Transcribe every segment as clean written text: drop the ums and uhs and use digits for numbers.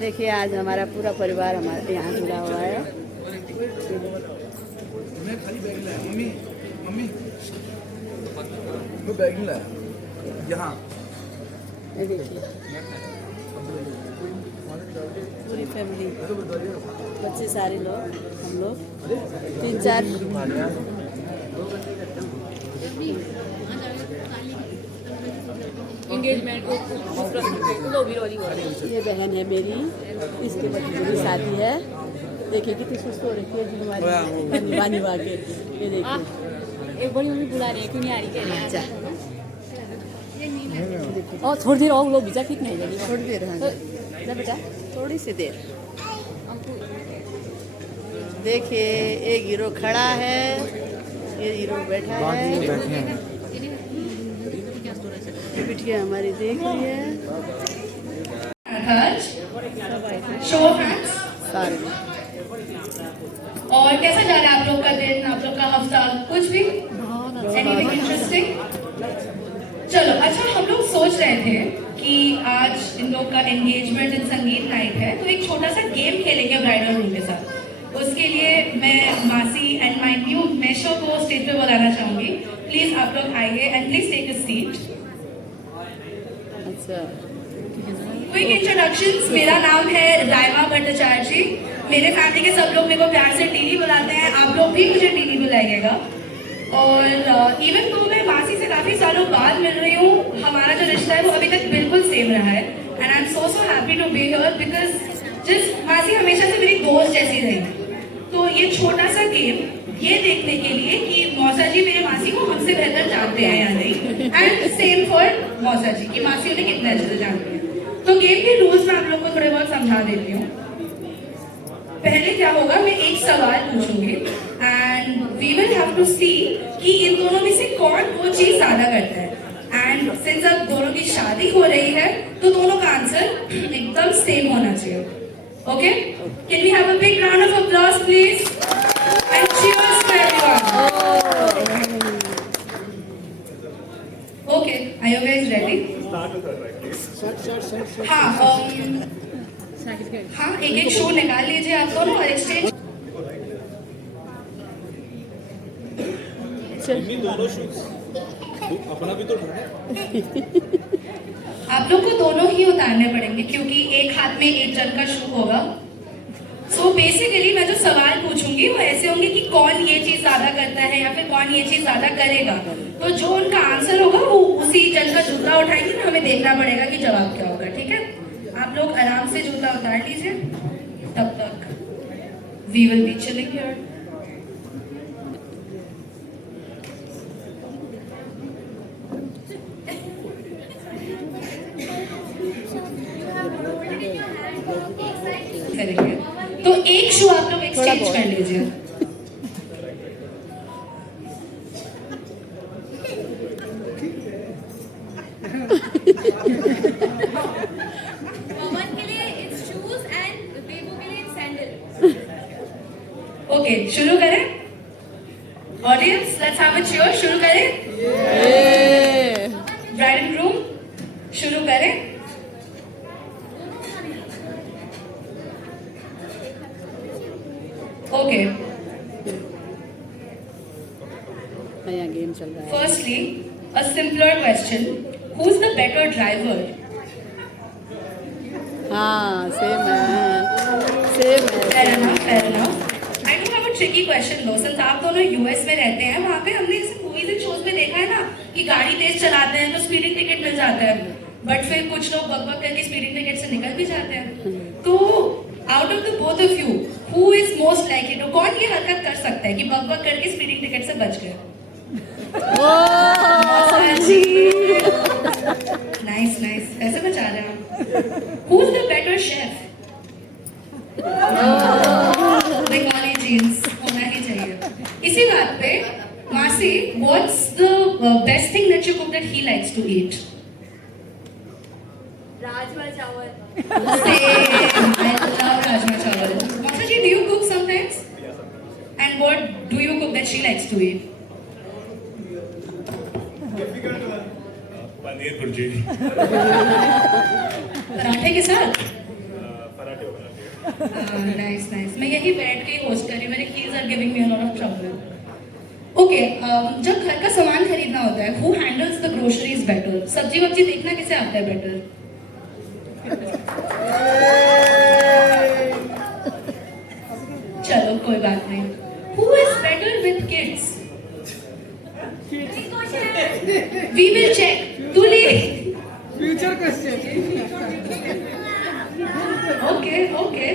देखिए आज हमारा पूरा परिवार हमारे यहाँ जुड़ा हुआ है। मम्मी मम्मी बैग मिला यहाँ। ये देखिए पूरी फैमिली, बच्चे सारे लोग, हम लोग 3-4 एंगेजमेंट ये बहन है मेरी, इसके बच्चे की शादी है। देखिए कितनी सुस्त हो रखी है हमारी निभा के। ये देखिए एक बड़ी मम्मी बुला रही है, क्यों नहीं आ रही? क्या अच्छा और थोड़ी देर और लोग भिजा ठीक नहीं लगी। थोड़ी देर है ना बेटा, थोड़ी सी देर। देखिए एक हीरो खड़ा है, ये हीरो बैठा है, ये बिटिया हमारी देख रही है। Show off hands. सारे और कैसा जा रहा है आप लोग का दिन, आप लोग का हफ्ता? कुछ भी एनीथिंग इंटरेस्टिंग? चलो अच्छा, हम लोग सोच रहे थे कि आज इन लोग का एंगेजमेंट इन संगीत नाइट है, तो एक छोटा सा गेम खेलेंगे ब्राइडल रूम के साथ। उसके लिए मैं मासी एंड माय न्यू मेशो को स्टेज पे बुलाना चाहूंगी। प्लीज आप लोग आइए and please take a seat. अच्छा क्विक इंट्रोडक्शंस। मेरा नाम है रायमा भट्टाचार्य जी। मेरे फैमिली के सब लोग मेरे को प्यार से टीनी बुलाते हैं, आप लोग भी मुझे टीनी बुलाइएगा। और इवन तो मैं मासी से काफी सालों बाद मिल रही हूँ, हमारा जो रिश्ता है वो अभी तक बिल्कुल सेम रहा है। And I am so happy to be here because मासी हमेशा से मेरी दोस्त जैसी रही। तो ये छोटा सा गेम ये देखने के लिए कि मौसा जी मेरे मासी को हमसे बेहतर जानते हैं या नहीं, एंड सेम फॉर मौसा जी कि मासी उन्हें कितने अच्छे से जानते हैं। तो गेम के रूल्स मैं आप लोग को थोड़े बहुत समझा देती हूँ। पहले क्या होगा, मैं एक सवाल पूछूंगी and we will have to see कि इन दोनों में से कौन वो चीज ज्यादा करता है। एंड सिंस अब दोनों की शादी हो रही है तो दोनों का आंसर एकदम सेम होना चाहिए। Okay, can we have a big round of applause please and cheers to everyone. Okay, are you guys ready? हाँ, एक एक शो निकाल लीजिए आप दोनों और एक्सचेंज। दोनों शूज अपना भी तो आप लोग को दोनों ही उतारने पड़ेंगे क्योंकि एक हाथ में एक जन का शू होगा। सो बेसिकली मैं जो सवाल पूछूंगी वो ऐसे होंगे कि कौन ये चीज ज्यादा करता है या फिर कौन ये चीज ज्यादा करेगा। तो जो उनका आंसर होगा वो उसी जन का जूता उठाएंगे ना, हमें देखना पड़ेगा कि जवाब क्या होगा। ठीक है, आप लोग आराम से जूता उतार लीजिए, तब तक we will be chilling here. करेंगे तो एक शू आप लोग एक्सचेंज कर लीजिए। ओके, शुरू करें। Audience let's have a cheer. शुरू करें। ब्राइड एंड ग्रूम शुरू करें। ओके, यहाँ गेम चल रहा है। Firstly a simpler question, who is the better driver? हाँ सेम है, सेम है। Fair enough, fair enough. I do have a tricky question though, since आप दोनों यूएस में रहते हैं, वहाँ पे हमने इसे मूवीज एंड शोज में देखा है ना कि गाड़ी तेज चलाते हैं तो स्पीडिंग टिकट मिल जाता है, बट फिर कुछ लोग बक करके स्पीडिंग टिकट से निकल भी जाते हैं। तो out of the both of you who is most likely to, कौन ये हरकत कर सकता है कि बक करके स्पीडिंग टिकट से बच गए? नाइस नाइस, ऐसे बचा रहे हैं आप। Who is the better chef? Bengali genes होना ही चाहिए। इसी बात पे मासी, what's the best thing that you cook that he likes to eat? Rajma chawal. Same. I love rajma chawal. Masa ji, do you cook sometimes? And what do you cook that she likes to eat? Paneer bhurji. पराठे के साथ? Nice nice, मैं यही बैठ के ही host कर रही हूँ, मेरे keys are giving me a lot of trouble. Okay, जब घर का सामान खरीदना होता है, who handles the groceries better? सब्जी वब्जी देखना किसे आता है बेटर? चलो कोई बात नहीं। Who is better with kids? We will check. तुली। Future question. Okay okay,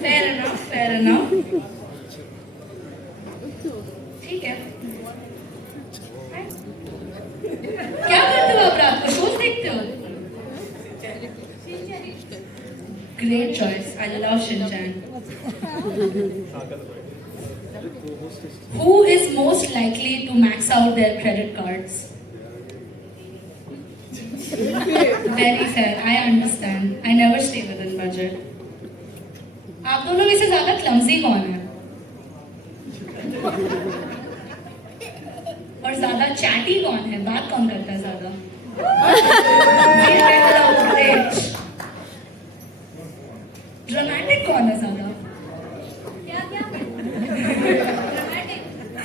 fair enough fair enough, ठीक है। क्या करते हो आप रात को? शोज देखते हो? Great choice, I love Shinchan. Who is most likely to max out their credit cards? Very fair, I understand. I never stay within budget. आप दोनों में से ज्यादा क्लमजी कौन है? और ज्यादा चैटी कौन है? बात कौन करता है ज्यादा? ड्रामेटिक कौन है ज्यादा?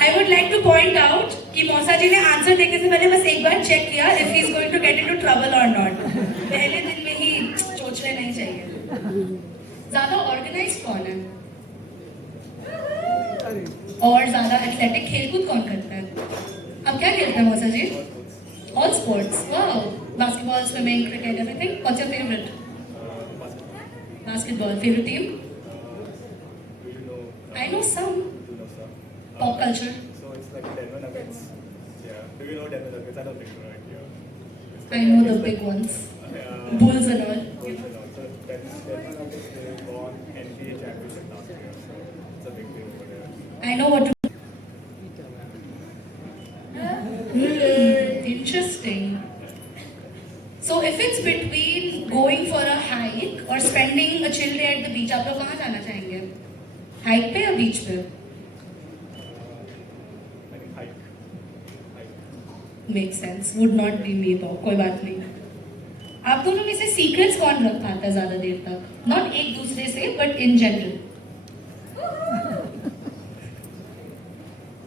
I would like to point out कि मौसा जी ने आंसर देने से पहले बस एक बार चेक किया if he is going to get into trouble or not. पहले दिन में ही सोचने नहीं चाहिए। ज्यादा ऑर्गेनाइज्ड कौन है? और ज्यादा एथलेटिक खेलकूद कौन करता है? अब क्या खेलते हैं मौसा जी? All sports. Wow. Basketball, swimming, cricket, everything. What's your favorite? Basketball. Favorite team? I know some. Pop culture. So it's like Denver Nuggets. Yeah. Do you know Denver Nuggets? I don't think so, right? Yeah. I know the big ones. Bulls and all. So Denver Nuggets, they won NBA championship last year. So it's a big deal over there. I know what to. Interesting. So if it's between going for a hike or spending a chill day at the beach, आप लोग कहाँ जाना चाहेंगे? Hike पे या beach पे? I think hike. Makes sense. Would not be me though. कोई बात नहीं। आप दोनों में से सीक्रेट्स कौन रख पाता है ज़्यादा देर तक? Not एक दूसरे से, but in general.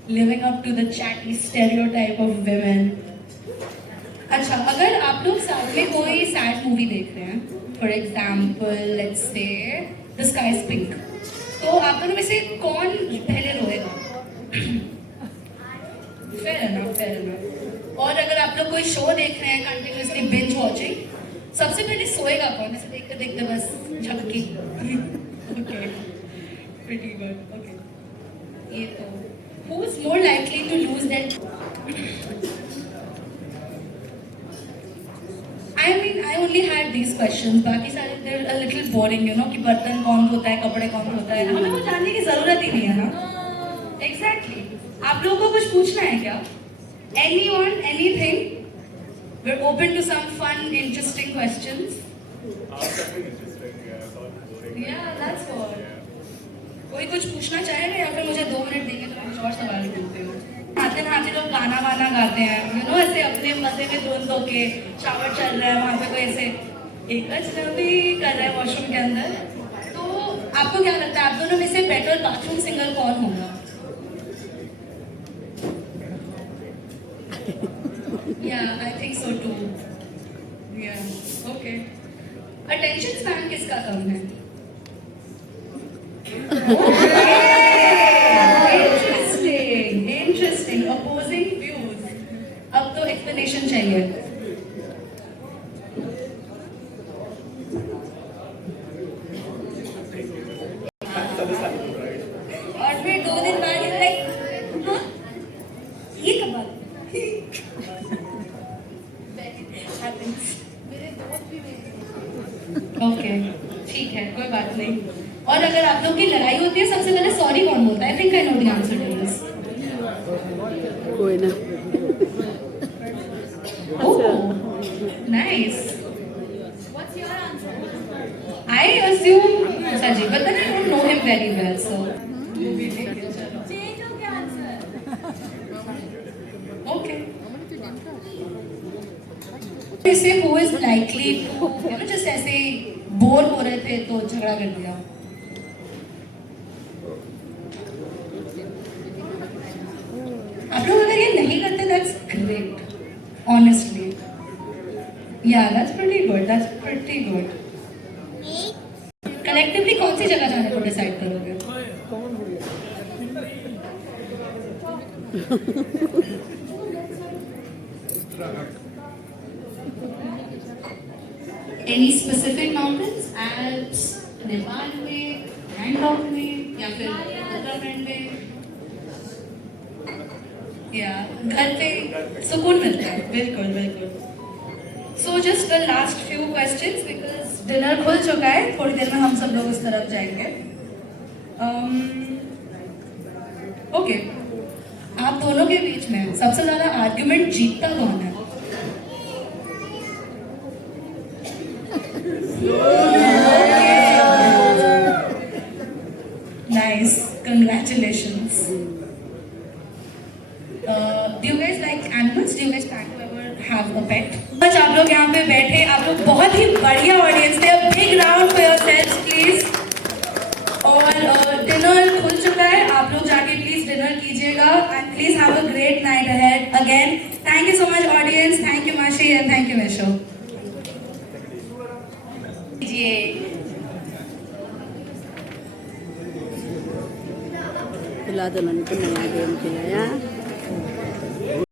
Living up to the chatty stereotype of women. अच्छा, अगर आप लोग साथ में कोई सैड मूवी देख रहे हैं, for example let's say the sky is pink, तो आप दोनों में से कौन पहले रोएगा? Fair enough, fair enough. और अगर आप लोग कोई शो देख रहे हैं कंटिन्यूअसली बिंज वॉचिंग, सबसे पहले सोएगा कौन? ऐसे देखते देखते बस झपकी। Okay, pretty good. ओके, ये तो who is more likely to lose their I mean, I only had these questions. बाकी सारे they're a little boring, you know, कि बर्तन कौन धोता है, कपड़े कौन धोता है, हमें तो जानने की जरूरत ही नहीं है ना। Exactly. आप लोगों को कुछ पूछना है क्या? Anyone, anything? We're open to some fun, interesting questions. Something interesting. Yeah, it's all boring. Yeah, that's all. कोई कुछ पूछना चाहेगा या फिर मुझे 2 मिनट देंगे तो कुछ और सवाल पूछते हो? नहाते नहाते लोग गाना वाना गाते हैं, यू नो, ऐसे अपने मजे में धुन धो के शावर चल रहा है, वहाँ पे कोई ऐसे एक अजनबी कर रहा है वॉशरूम के अंदर। तो आपको क्या लगता है, आप दोनों में से बेटर बाथरूम सिंगर कौन होगा? या आई थिंक सो टू। या ओके। अटेंशन स्पैन किसका कम है? Interesting, interesting. Opposing views. अब तो explanation चाहिए। और फिर 2 दिन बाद ये like, हाँ? ये कब बात? ओके, ठीक है, कोई बात नहीं। और अगर आप लोग की लड़ाई होती है, सबसे पहले सॉरी कौन बोलता है? I think I know the answer to this. कोई ना। Oh, nice. What's your answer? I assume सजी, but then I don't know him very well, so Change हो गया आंसर। okay. इससे who is likely to, just ऐसे bore हो रहे थे तो झगड़ा कर दिया. आप लोग अगर ये नहीं करते, that's great, honestly. Yeah, that's pretty good. That's pretty good. Collectively कौन सी जगह जाने को डिसाइड करोगे? Any specific mountains? Alps, Nepal में, हैंगटॉक में, या फिर उत्तराखंड में? या घर पे सुकून मिलता है, बिल्कुल बिल्कुल. So just the last few questions because dinner खुल चुका है, थोड़ी देर में हम सब लोग उस तरफ जाएंगे. Okay, आप दोनों के बीच में सबसे ज्यादा आर्ग्यूमेंट जीतता कौन है? Nice, congratulations. Do you guys like animals? Do you guys plan to ever have a pet? आज आप लोग यहाँ पे बैठे, आप लोग बहुत ही बढ़िया ऑडियंस थे. A big round for yourselves, please. और डिनर खुल चुका है, आप लोग जाके प्लीज डिनर कीजिएगा and please have a great night ahead. Again, thank you so much audience. Thank you Mashi and thank you Misho. Ila doon ko na yung game kaya.